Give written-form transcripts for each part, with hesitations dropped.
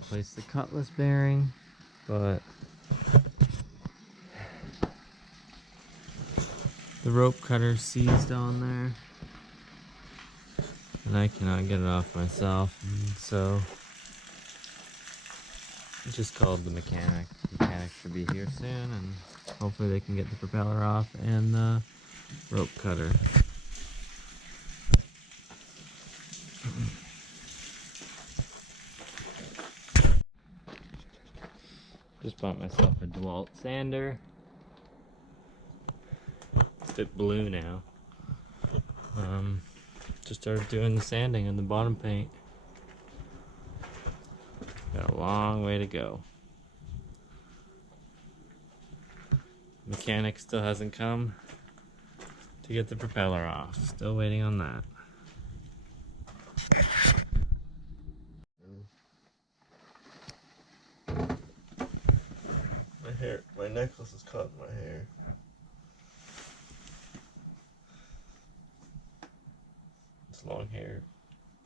replace the Cutlass bearing, but the rope cutter seized on there, and I cannot get it off myself, and so I just called the mechanic. The mechanic should be here soon, and hopefully they can get the propeller off and the rope cutter. Just bought myself a DeWalt sander. It's a bit blue now. Just started doing the sanding and the bottom paint. Got a long way to go. Mechanic still hasn't come to get the propeller off. Still waiting on that. My necklace is caught in my hair. It's long hair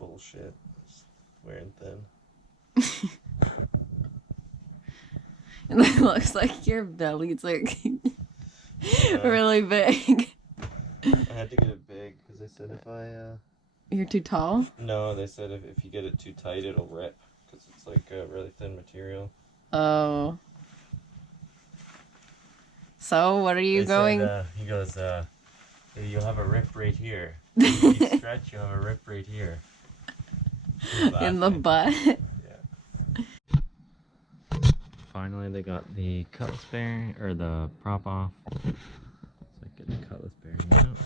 bullshit. It's wearing thin. And it looks like your belly's like really big. I had to get it big because they said if I You're too tall? No, they said if you get it too tight it'll rip because it's like a really thin material. Oh. So what are you going? Said, he goes, you'll have a rip right here. If you stretch, you'll have a rip right here. In the butt? Yeah. Finally, they got the Cutlass bearing, or the prop off. So I get the Cutlass bearing out.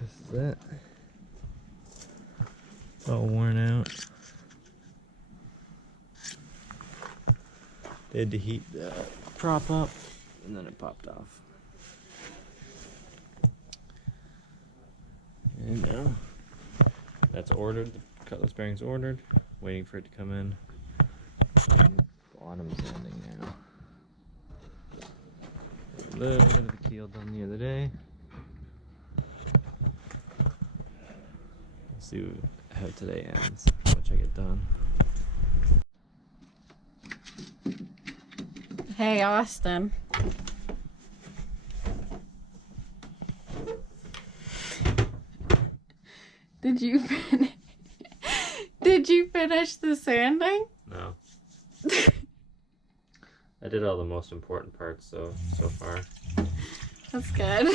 This is it. It's all worn out. They had to heat the prop up, and then it popped off. And now, that's ordered. The Cutlass bearing's ordered. Waiting for it to come in. And bottom sanding now. A little bit of the keel done the other day. Let's see how today ends, how much I get done. Hey, Austin. Did you finish the sanding? No. I did all the most important parts so far. That's good.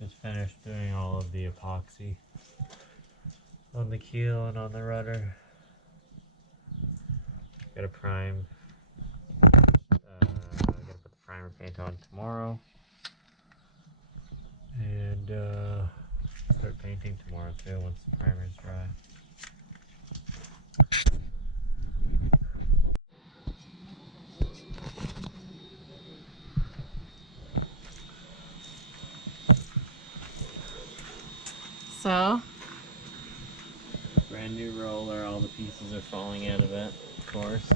Just finished doing all of the epoxy on the keel and on the rudder. Gotta prime. Gotta put the primer paint on tomorrow. And start painting tomorrow too once the primer's dry. So? Brand new roller, all the pieces are falling out of it, of course.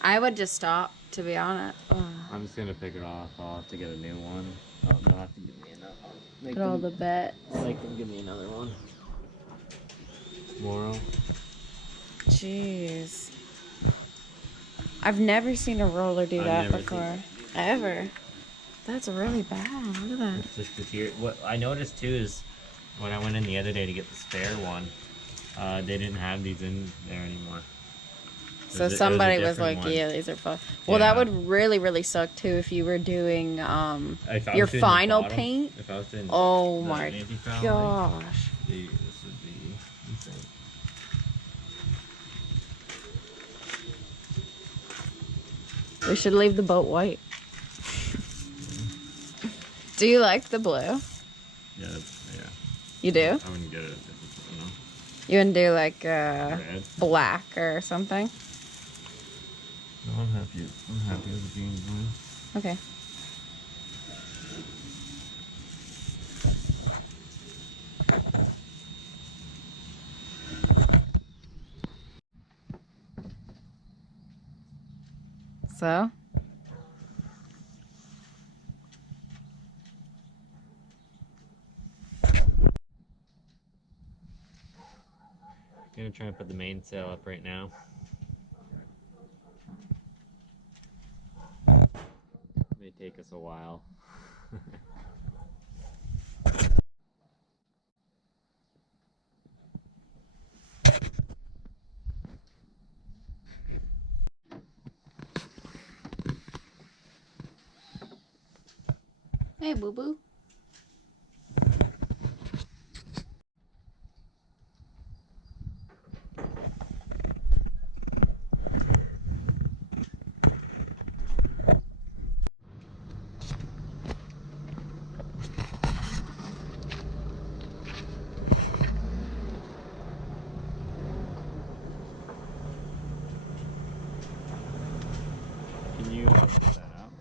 I would just stop, to be honest. Oh. I'm just gonna pick it off. I'll have to get a new one. They'll have to give me another one. Put all the bits. Make them give me another one tomorrow. Jeez. I've never seen a roller do that before. Ever. That's really bad. Look at that. It's just the tear. What I noticed too is when I went in the other day to get the spare one, They didn't have these in there anymore. So It was a somebody was different like, one. yeah, these are fun. Well, that Yeah. would really suck too if you were doing If I your was doing the final bottom, paint. If I was doing Oh the my anti-foul, gosh. this would be insane. We should leave the boat white. Do you like the blue? Yeah, yeah. You do? I wouldn't get it if it's, you know. You wouldn't do like Red. black or something? No, I'm happy. I'm happy with the green blue. Okay. So? I'm gonna try and put the mainsail up right now. May take us a while. Hey, boo boo. Can you lift that out?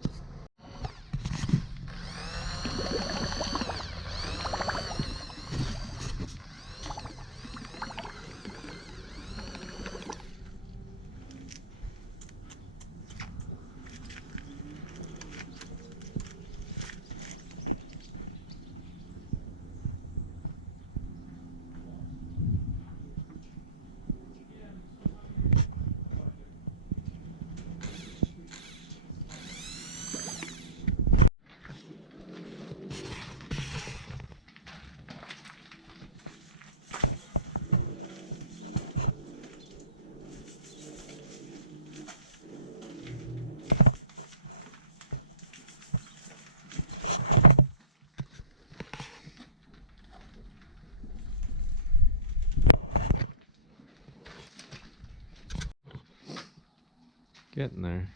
Getting there.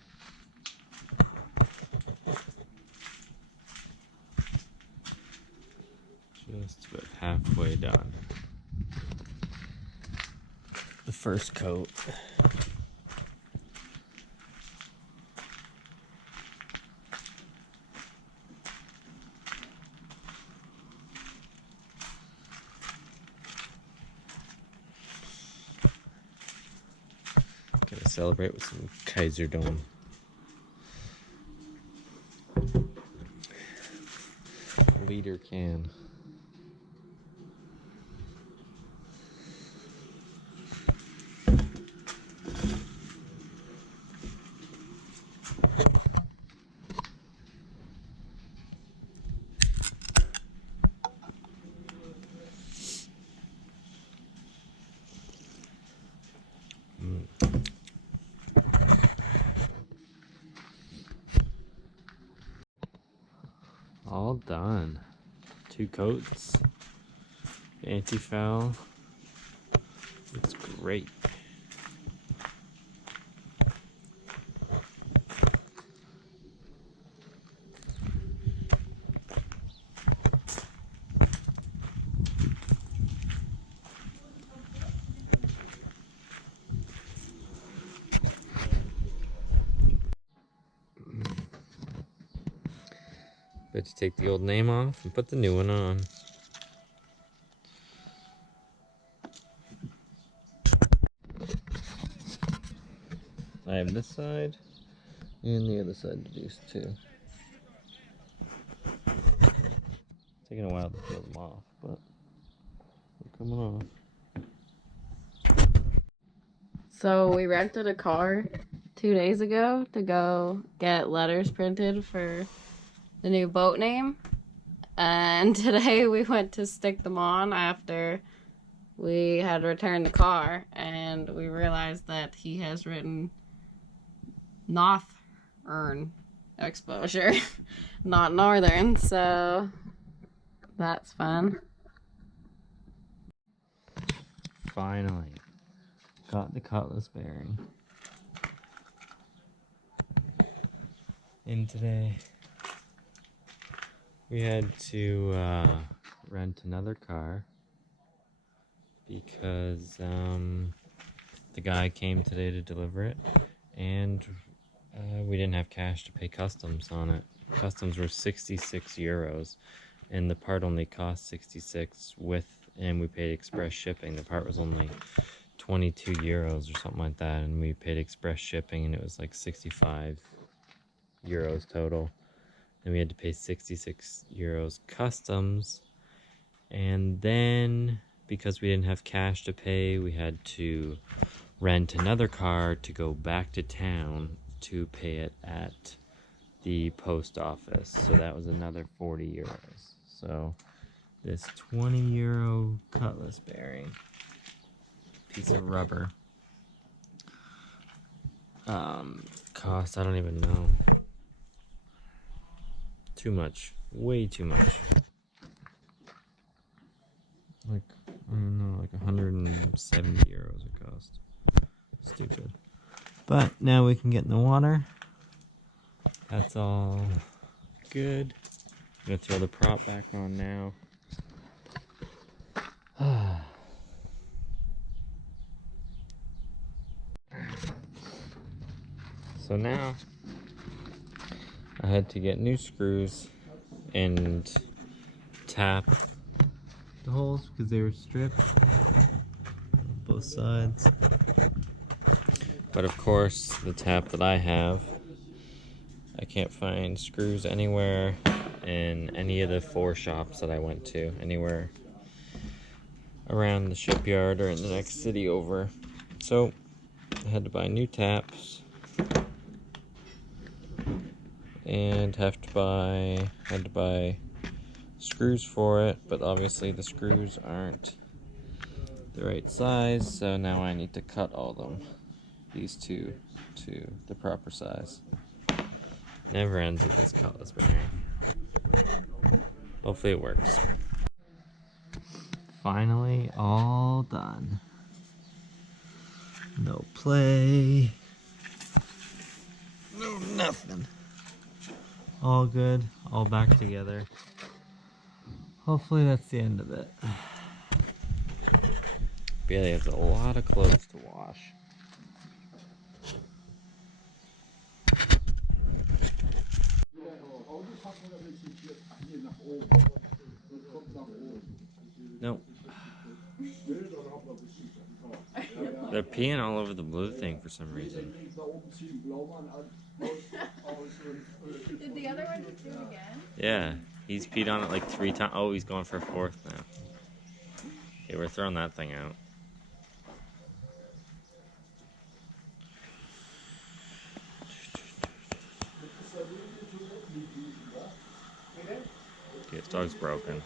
Just about halfway done. The first coat. Gonna celebrate with some Kaiser Dome. Liter can. All done. 2 coats. Anti-foul. Looks great. Bet you take the old name off and put the new one on. I have this side and the other side to do too. Taking a while to peel them off, but they're coming off. So we rented a car 2 days ago to go get letters printed for the new boat name. And today we went to stick them on after we had returned the car, and we realized that he has written northern exposure, not northern, so that's fun. Finally, got the Cutlass bearing in today. We had to rent another car because the guy came today to deliver it, and we didn't have cash to pay customs on it. Customs were 66 euros, and the part only cost 66 and we paid express shipping. The part was only 22 euros or something like that, and we paid express shipping, and it was like 65 euros total. Then we had to pay 66 euros customs, and then because we didn't have cash to pay, we had to rent another car to go back to town to pay it at the post office. So that was another 40 euros. So this 20 euro Cutlass bearing, piece of rubber, cost, I don't even know, too much, way too much. Like, I don't know, like 170 euros it cost. Stupid. But now we can get in the water. That's all good. I'm gonna throw the prop back on now. So now I had to get new screws and tap the holes because they were stripped on both sides. But of course, the tap that I have, I can't find screws anywhere in any of the 4 shops that I went to, anywhere around the shipyard or in the next city over. So I had to buy new taps and had to buy screws for it, but obviously the screws aren't the right size, so now I need to cut all of them, these two, to the proper size. Never ends with this Cutlass bearing. Hopefully it works. Finally all done. No play. No nothing. All good, all back together. Hopefully that's the end of it. Bailey has a lot of clothes to wash. Nope. They're peeing all over the blue thing for some reason. Did the other one just do it again? Yeah, he's peed on it like 3 times. Oh, he's going for a 4th now. Okay, we're throwing that thing out. Okay, this dog's broken.